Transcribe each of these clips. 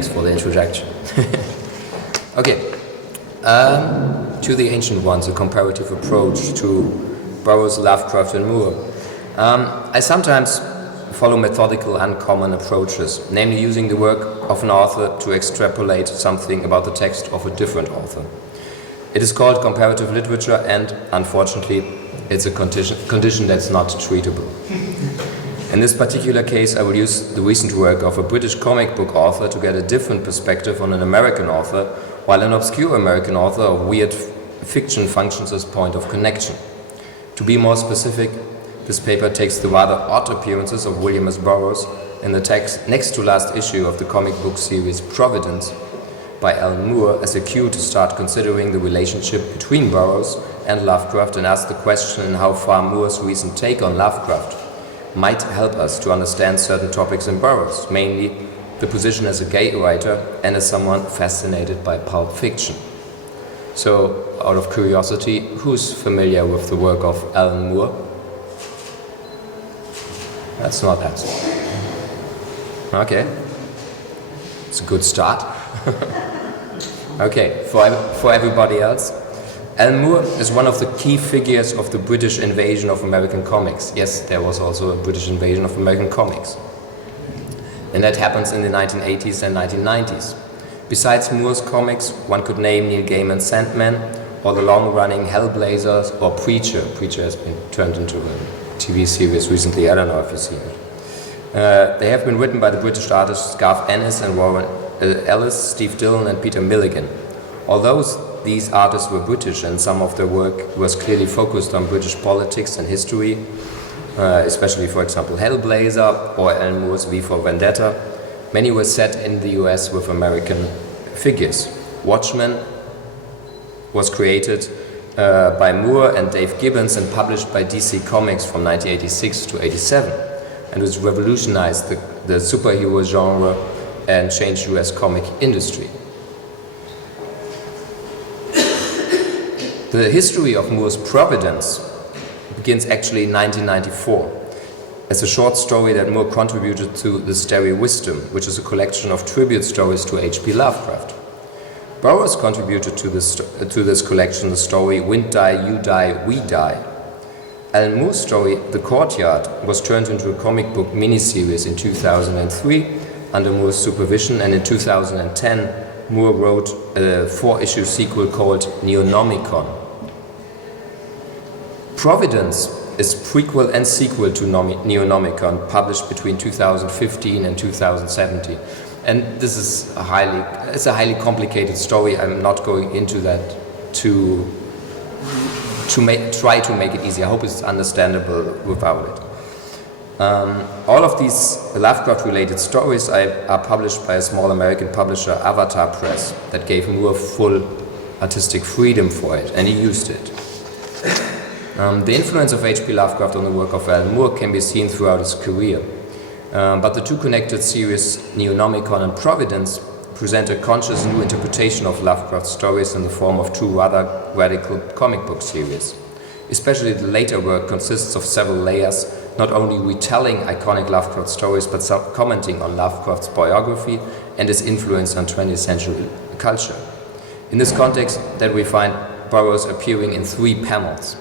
Thanks for the introduction. Okay, to the ancient ones, a comparative approach to Burroughs, Lovecraft and Moore. I sometimes follow methodical, uncommon approaches, namely using the work of an author to extrapolate something about the text of a different author. It is called comparative literature, and unfortunately, it's a condition that's not treatable. In this particular case, I will use the recent work of a British comic book author to get a different perspective on an American author, while an obscure American author of weird fiction functions as point of connection. To be more specific, this paper takes the rather odd appearances of William S. Burroughs in the text next to last issue of the comic book series Providence by Alan Moore as a cue to start considering the relationship between Burroughs and Lovecraft, and ask the question in how far Moore's recent take on Lovecraft might help us to understand certain topics in Burroughs, mainly the position as a gay writer and as someone fascinated by pulp fiction. So, out of curiosity, who's familiar with the work of Alan Moore? That's not that. Okay. It's a good start. Okay, for everybody else. Alan Moore is one of the key figures of the British invasion of American comics. Yes, there was also a British invasion of American comics. And that happens in the 1980s and 1990s. Besides Moore's comics, one could name Neil Gaiman's Sandman, or the long-running Hellblazers, or Preacher. Preacher has been turned into a TV series recently, I don't know if you've seen it. They have been written by the British artists Garth Ennis and Warren Ellis, Steve Dillon and Peter Milligan. Although these artists were British and some of their work was clearly focused on British politics and history, especially, for example, Hellblazer or Alan Moore's V for Vendetta, many were set in the US with American figures. Watchmen was created by Moore and Dave Gibbons and published by DC Comics from 1986 to 87, and was revolutionized the superhero genre and changed US comic industry. The history of Moore's Providence begins actually in 1994 as a short story that Moore contributed to The Starry Wisdom, which is a collection of tribute stories to H.P. Lovecraft. Burroughs contributed to this collection the story Wind Die, You Die, We Die. Alan Moore's story The Courtyard was turned into a comic book miniseries in 2003 under Moore's supervision, and in 2010 Moore wrote a 4-issue sequel called Neonomicon. Providence is prequel and sequel to Neonomicon, published between 2015 and 2017. And this is a highly complicated story. I'm not going into that to try to make it easy. I hope it's understandable without it. All of these Lovecraft-related stories are published by a small American publisher, Avatar Press, that gave Moore full artistic freedom for it, and he used it. The influence of H.P. Lovecraft on the work of Alan Moore can be seen throughout his career. But the two connected series, Neonomicon and Providence, present a conscious new interpretation of Lovecraft's stories in the form of two rather radical comic book series. Especially the later work consists of several layers, not only retelling iconic Lovecraft stories, but commenting on Lovecraft's biography and his influence on 20th century culture. In this context, that we find Burroughs appearing in 3 panels.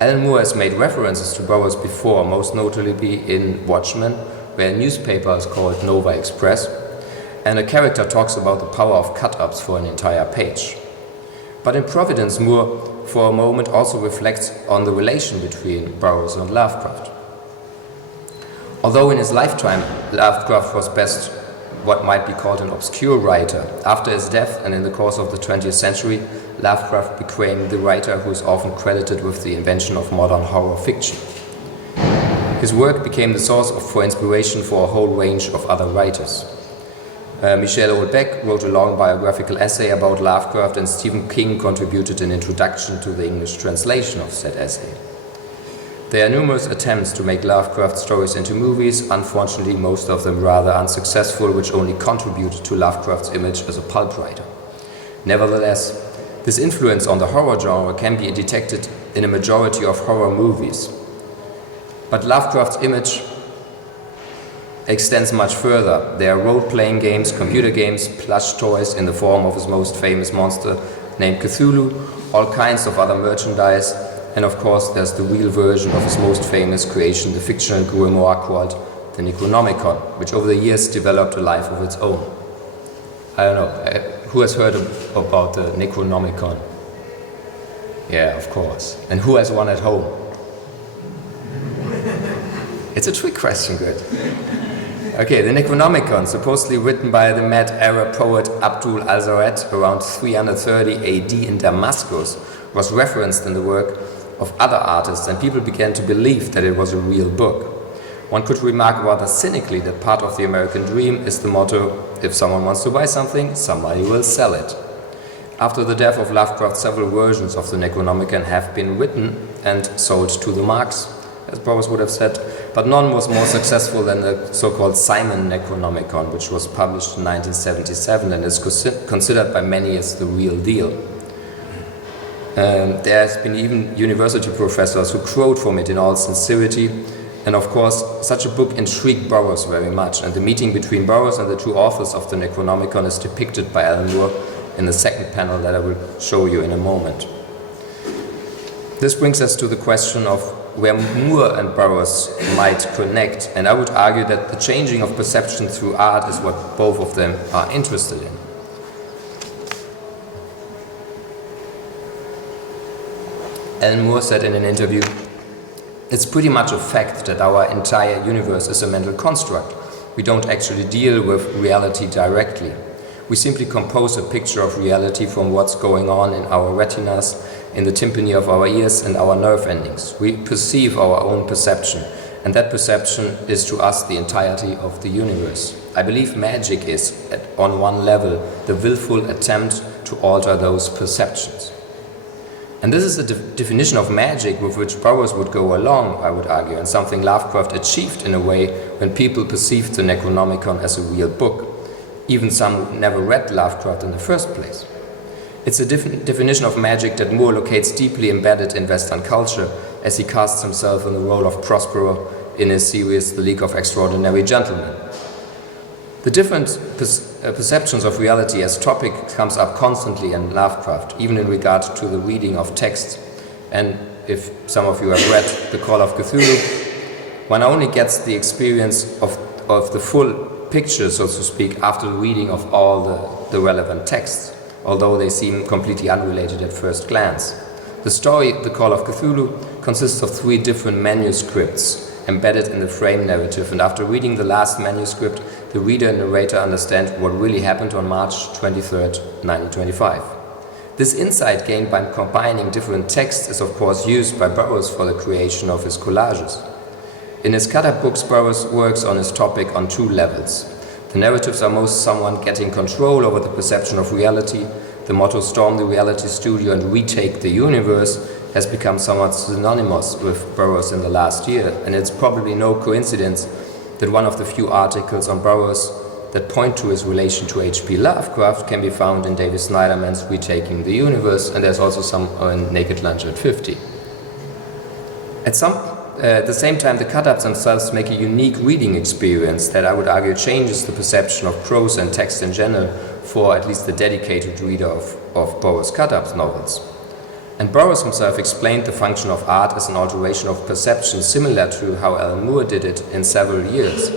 Alan Moore has made references to Burroughs before, most notably in Watchmen, where a newspaper is called Nova Express, and a character talks about the power of cut-ups for an entire page. But in Providence, Moore, for a moment, also reflects on the relation between Burroughs and Lovecraft. Although in his lifetime, Lovecraft was best what might be called an obscure writer, after his death and in the course of the 20th century, Lovecraft became the writer who is often credited with the invention of modern horror fiction. His work became the source for inspiration for a whole range of other writers. Michel Houellebecq wrote a long biographical essay about Lovecraft, and Stephen King contributed an introduction to the English translation of said essay. There are numerous attempts to make Lovecraft stories into movies, unfortunately most of them rather unsuccessful, which only contribute to Lovecraft's image as a pulp writer. Nevertheless, this influence on the horror genre can be detected in a majority of horror movies. But Lovecraft's image extends much further. There are role-playing games, computer games, plush toys in the form of his most famous monster named Cthulhu, all kinds of other merchandise, and of course there's the real version of his most famous creation, the fictional grimoire called the Necronomicon, which over the years developed a life of its own. I don't know, who has heard about the Necronomicon? Yeah, of course. And who has one at home? It's a trick question, good. Okay, the Necronomicon, supposedly written by the Mad Arab poet Abdul al-Zawad around 330 AD in Damascus, was referenced in the work of other artists, and people began to believe that it was a real book. One could remark rather cynically that part of the American dream is the motto, if someone wants to buy something, somebody will sell it. After the death of Lovecraft, several versions of the Necronomicon have been written and sold to the marks, as Burroughs would have said, but none was more successful than the so-called Simon Necronomicon, which was published in 1977 and is considered by many as the real deal. There has been even university professors who quote from it in all sincerity, and of course such a book intrigued Burroughs very much, and the meeting between Burroughs and the two authors of the Necronomicon is depicted by Alan Moore in the second panel that I will show you in a moment. This brings us to the question of where Moore and Burroughs might connect, and I would argue that the changing of perception through art is what both of them are interested in. Alan Moore said in an interview, "It's pretty much a fact that our entire universe is a mental construct. We don't actually deal with reality directly. We simply compose a picture of reality from what's going on in our retinas, in the tympani of our ears and our nerve endings. We perceive our own perception, and that perception is to us the entirety of the universe. I believe magic is, on one level, the willful attempt to alter those perceptions." And this is the definition of magic with which Burroughs would go along, I would argue, and something Lovecraft achieved in a way when people perceived the Necronomicon as a real book, even some who never read Lovecraft in the first place. It's a definition of magic that Moore locates deeply embedded in Western culture as he casts himself in the role of Prospero in his series The League of Extraordinary Gentlemen. The different perceptions of reality as topic comes up constantly in Lovecraft, even in regard to the reading of texts. And if some of you have read The Call of Cthulhu, one only gets the experience of the full picture, so to speak, after the reading of all the relevant texts, although they seem completely unrelated at first glance. The story, The Call of Cthulhu, consists of 3 different manuscripts embedded in the frame narrative, and after reading the last manuscript, the reader and narrator understand what really happened on March 23rd, 1925. This insight gained by combining different texts is of course used by Burroughs for the creation of his collages. In his cut-up books, Burroughs works on his topic on 2 levels. The narratives are most someone getting control over the perception of reality. The motto "Storm the reality studio and retake the universe" has become somewhat synonymous with Burroughs in the last year, and it's probably no coincidence that one of the few articles on Burroughs that point to his relation to H.P. Lovecraft can be found in David Snyderman's Retaking the Universe, and there's also some in Naked Lunch at 50. At the same time, the cut-ups themselves make a unique reading experience that I would argue changes the perception of prose and text in general for at least the dedicated reader of Burroughs' cut-ups novels. And Burroughs himself explained the function of art as an alteration of perception, similar to how Alan Moore did it in several years.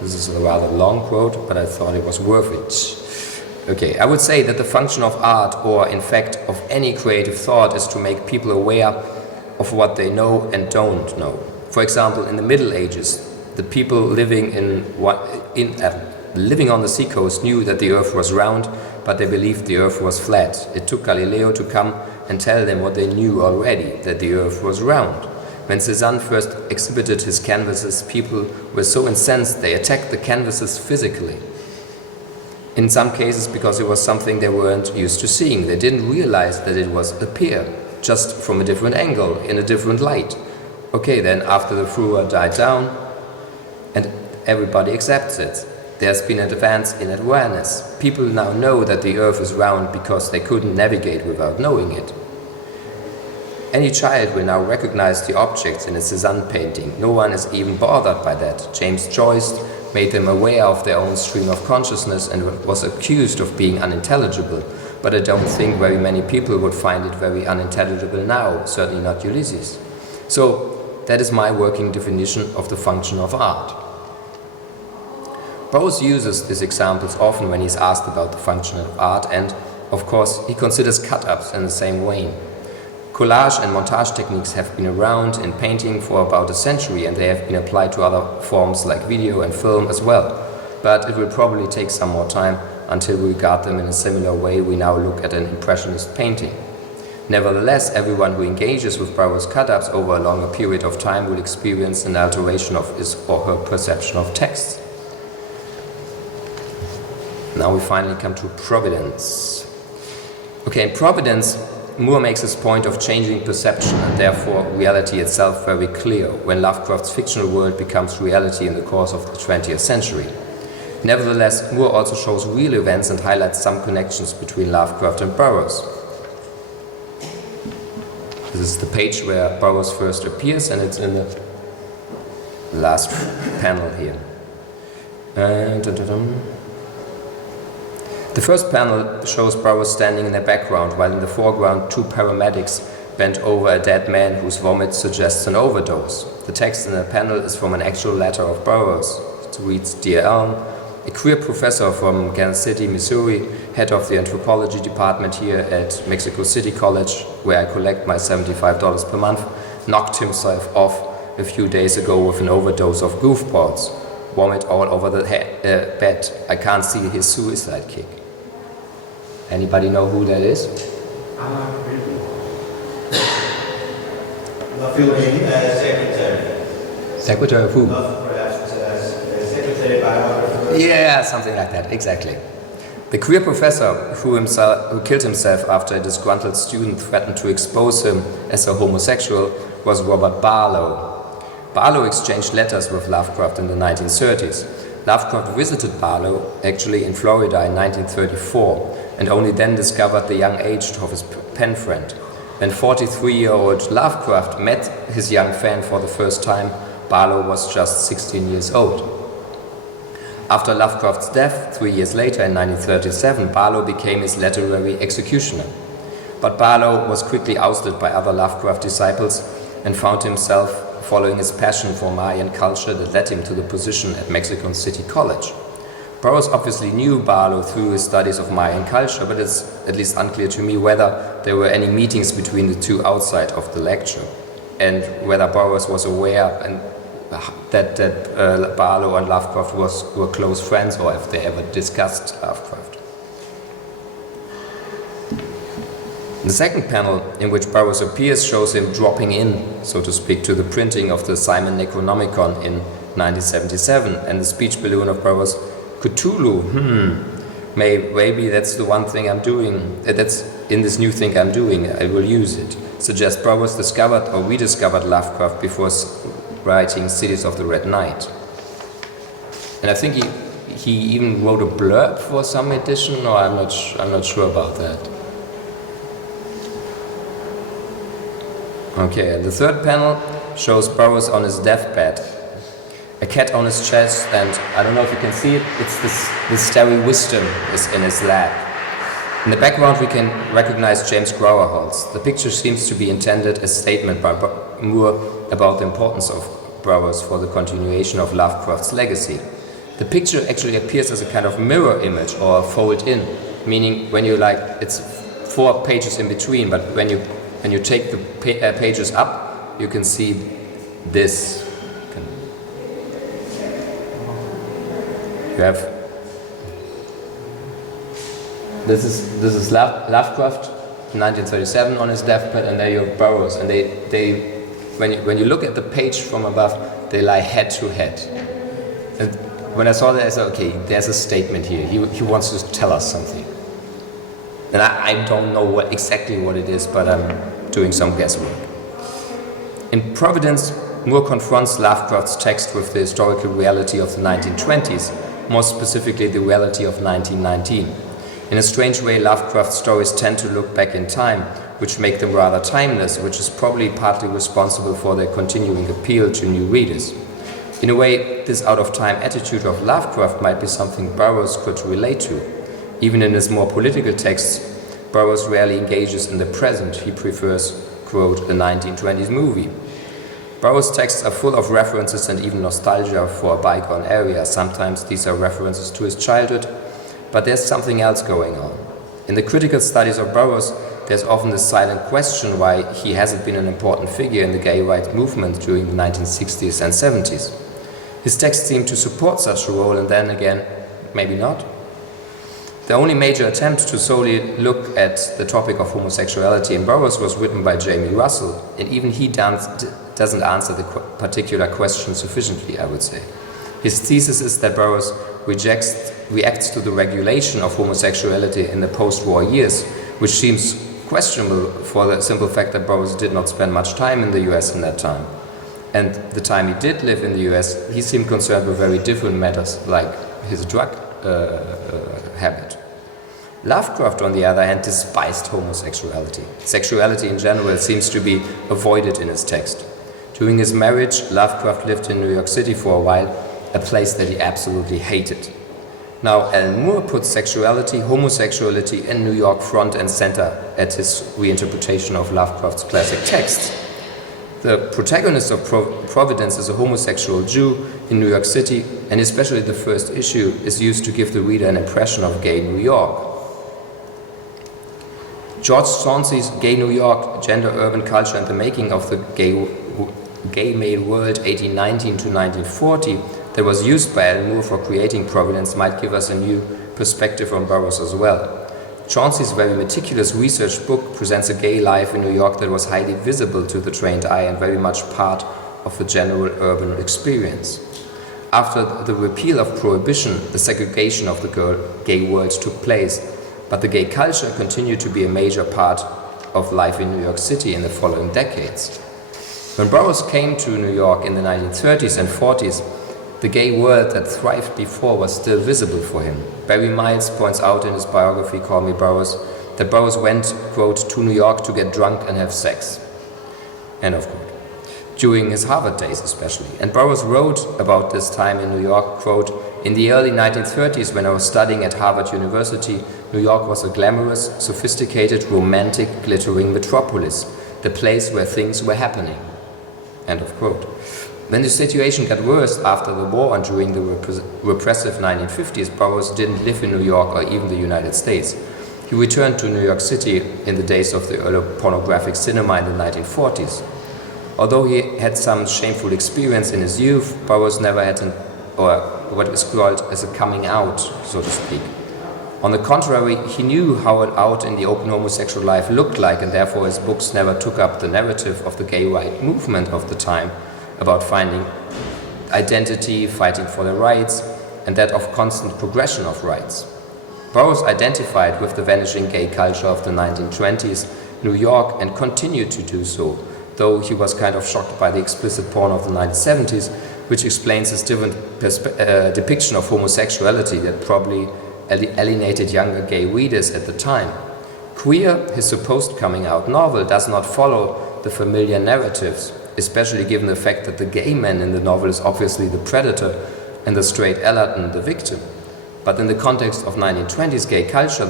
This is a rather long quote, but I thought it was worth it. Okay, I would say that the function of art, or in fact of any creative thought, is to make people aware of what they know and don't know. For example, in the Middle Ages, the people living living on the seacoast knew that the earth was round, but they believed the earth was flat. It took Galileo to come and tell them what they knew already, that the earth was round. When Cézanne first exhibited his canvases, people were so incensed they attacked the canvases physically. In some cases because it was something they weren't used to seeing. They didn't realize that it was a pier, just from a different angle, in a different light. Okay, then after the furor died down, and everybody accepts it, there's been an advance in awareness. People now know that the earth is round because they couldn't navigate without knowing it. Any child will now recognize the objects in a Cézanne painting. No one is even bothered by that. James Joyce made them aware of their own stream of consciousness and was accused of being unintelligible. But I don't think very many people would find it very unintelligible now, certainly not Ulysses. So that is my working definition of the function of art. Burroughs uses these examples often when he's asked about the function of art, and of course he considers cut-ups in the same vein. Collage and montage techniques have been around in painting for about a century, and they have been applied to other forms like video and film as well. But it will probably take some more time until we regard them in a similar way we now look at an impressionist painting. Nevertheless, everyone who engages with Burroughs' cut-ups over a longer period of time will experience an alteration of his or her perception of text. Now we finally come to Providence. Okay, in Providence, Moore makes his point of changing perception and therefore reality itself very clear when Lovecraft's fictional world becomes reality in the course of the 20th century. Nevertheless, Moore also shows real events and highlights some connections between Lovecraft and Burroughs. This is the page where Burroughs first appears, and it's in the last panel here. The first panel shows Burroughs standing in the background, while in the foreground two paramedics bent over a dead man whose vomit suggests an overdose. The text in the panel is from an actual letter of Burroughs. It reads, "Dear Elm, a queer professor from Kansas City, Missouri, head of the anthropology department here at Mexico City College, where I collect my $75 per month, knocked himself off a few days ago with an overdose of goofballs. Vomit all over the bed. I can't see his suicide kick." Anybody know who that is? Secretary. Secretary of who? Perhaps secretary biographer. Yeah, something like that, exactly. The queer professor who killed himself after a disgruntled student threatened to expose him as a homosexual was Robert Barlow. Barlow exchanged letters with Lovecraft in the 1930s. Lovecraft visited Barlow actually in Florida in 1934 and only then discovered the young age of his pen friend. When 43-year-old Lovecraft met his young fan for the first time, Barlow was just 16 years old. After Lovecraft's death 3 years later in 1937, Barlow became his literary executioner. But Barlow was quickly ousted by other Lovecraft disciples and found himself following his passion for Mayan culture that led him to the position at Mexico City College. Burroughs obviously knew Barlow through his studies of Mayan culture, but it's at least unclear to me whether there were any meetings between the two outside of the lecture, and whether Burroughs was aware that Barlow and Lovecraft were close friends, or if they ever discussed Lovecraft. The second panel, in which Burroughs appears, shows him dropping in, so to speak, to the printing of the Simon Necronomicon in 1977, and the speech balloon of Burroughs, "Cthulhu, maybe that's the one thing I'm doing, that's in this new thing I'm doing, I will use it," suggests Burroughs discovered or rediscovered Lovecraft before writing Cities of the Red Night. And I think he even wrote a blurb for some edition, or I'm not sure about that. Okay, and the third panel shows Burroughs on his deathbed, a cat on his chest, and I don't know if you can see it, it's this starry wisdom is in his lap. In the background we can recognize James Grauerholz. The picture seems to be intended as a statement by Moore about the importance of Burroughs for the continuation of Lovecraft's legacy. The picture actually appears as a kind of mirror image or fold in, meaning when you it's 4 pages in between, but when you take the pages up, you can see this. You have this is Lovecraft, 1937, on his deathbed, and there you have Burroughs, and when you look at the page from above, they lie head to head. And when I saw that, I said, okay, there's a statement here. He wants to tell us something, and I don't know exactly what it is, but I'm doing some guesswork. In Providence, Moore confronts Lovecraft's text with the historical reality of the 1920s, more specifically the reality of 1919. In a strange way, Lovecraft's stories tend to look back in time, which make them rather timeless, which is probably partly responsible for their continuing appeal to new readers. In a way, this out-of-time attitude of Lovecraft might be something Burroughs could relate to. Even in his more political texts, Burroughs rarely engages in the present. He prefers, quote, a 1920s movie. Burroughs' texts are full of references and even nostalgia for a bygone area. Sometimes these are references to his childhood, but there's something else going on. In the critical studies of Burroughs, there's often this silent question why he hasn't been an important figure in the gay rights movement during the 1960s and 70s. His texts seem to support such a role, and then again, maybe not. The only major attempt to solely look at the topic of homosexuality in Burroughs was written by Jamie Russell, and even he doesn't answer the particular question sufficiently, I would say. His thesis is that Burroughs reacts to the regulation of homosexuality in the post-war years, which seems questionable for the simple fact that Burroughs did not spend much time in the US in that time. And the time he did live in the US, he seemed concerned with very different matters, like his drug habit. Lovecraft, on the other hand, despised homosexuality. Sexuality in general seems to be avoided in his text. During his marriage, Lovecraft lived in New York City for a while, a place that he absolutely hated. Now, Alan Moore puts sexuality, homosexuality in New York front and center at his reinterpretation of Lovecraft's classic texts. The protagonist of Providence is a homosexual Jew in New York City, and especially the first issue is used to give the reader an impression of gay New York. George Chauncey's Gay New York, Gender, Urban Culture and the Making of the Gay Male World 1819 to 1940 that was used by Alan Moore for creating Providence might give us a new perspective on Burroughs as well. Chauncey's very meticulous research book presents a gay life in New York that was highly visible to the trained eye and very much part of the general urban experience. After the repeal of Prohibition, the segregation of the gay world took place, but the gay culture continued to be a major part of life in New York City in the following decades. When Burroughs came to New York in the 1930s and 40s, the gay world that thrived before was still visible for him. Barry Miles points out in his biography, Call Me Burroughs, that Burroughs went, quote, to New York to get drunk and have sex, end of quote, during his Harvard days especially. And Burroughs wrote about this time in New York, quote, in the early 1930s when I was studying at Harvard University, New York was a glamorous, sophisticated, romantic, glittering metropolis, the place where things were happening, end of quote. When the situation got worse after the war and during the repressive 1950s, Burroughs didn't live in New York or even the United States. He returned to New York City in the days of the early pornographic cinema in the 1940s. Although he had some shameful experience in his youth, Burroughs never had what is called as a coming out, so to speak. On the contrary, he knew how an out in the open homosexual life looked like, and therefore his books never took up the narrative of the gay right movement of the time, about finding identity, fighting for their rights, and that of constant progression of rights. Burroughs identified with the vanishing gay culture of the 1920s, New York, and continued to do so, though he was kind of shocked by the explicit porn of the 1970s, which explains his different depiction of homosexuality that probably alienated younger gay readers at the time. Queer, his supposed coming out novel, does not follow the familiar narratives, especially given the fact that the gay man in the novel is obviously the predator and the straight Allerton the victim. But in the context of 1920s gay culture,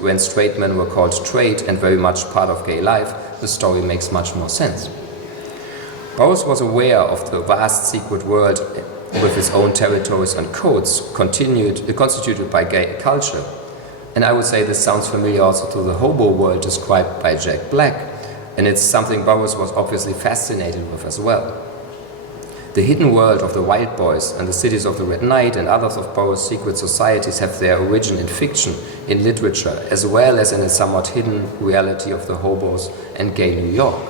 when straight men were called straight and very much part of gay life, the story makes much more sense. Burroughs was aware of the vast secret world with its own territories and codes constituted by gay culture. And I would say this sounds familiar also to the hobo world described by Jack Black, and it's something Burroughs was obviously fascinated with as well. The hidden world of the Wild Boys and the cities of the Red Knight and others of Burroughs' secret societies have their origin in fiction, in literature, as well as in a somewhat hidden reality of the hobos and gay New York.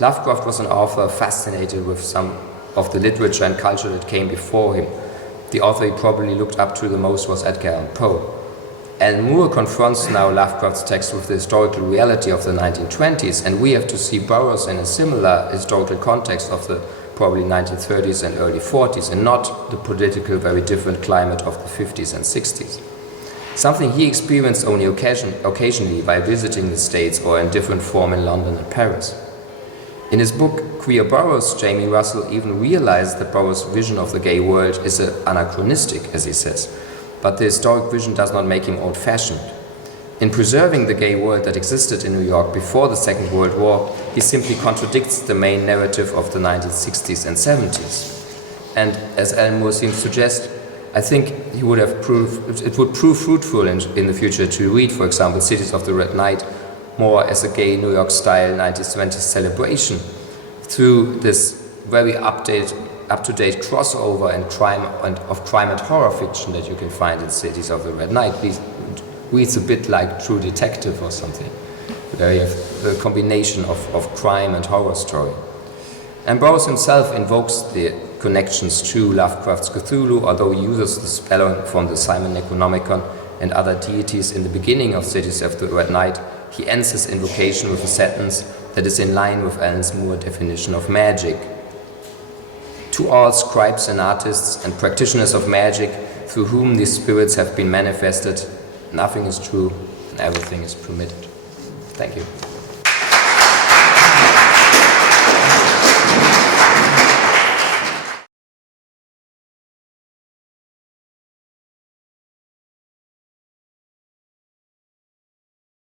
Lovecraft was an author fascinated with some of the literature and culture that came before him. The author he probably looked up to the most was Edgar Allan Poe. Alan Moore confronts now Lovecraft's text with the historical reality of the 1920s, and we have to see Burroughs in a similar historical context of the probably 1930s and early 40s, and not the political, very different climate of the 50s and 60s. Something he experienced only occasionally by visiting the States or in different form in London and Paris. In his book Queer Burroughs, Jamie Russell even realized that Burroughs' vision of the gay world is anachronistic, as he says, but the historic vision does not make him old-fashioned. In preserving the gay world that existed in New York before the Second World War, he simply contradicts the main narrative of the 1960s and 70s. And as Alan Moore seems to suggest, I think it would prove fruitful in the future to read, for example, Cities of the Red Night more as a gay New York-style 1920s celebration through this very up-to-date crossover and crime and horror fiction that you can find in Cities of the Red Night. It reads a bit like True Detective or something, where you have the combination of crime and horror story. And Burroughs himself invokes the connections to Lovecraft's Cthulhu, although he uses the spelling from the Simon Necronomicon and other deities in the beginning of Cities of the Red Night. He ends his invocation with a sentence that is in line with Alan Moore's definition of magic. To all scribes and artists and practitioners of magic through whom these spirits have been manifested, nothing is true and everything is permitted. Thank you.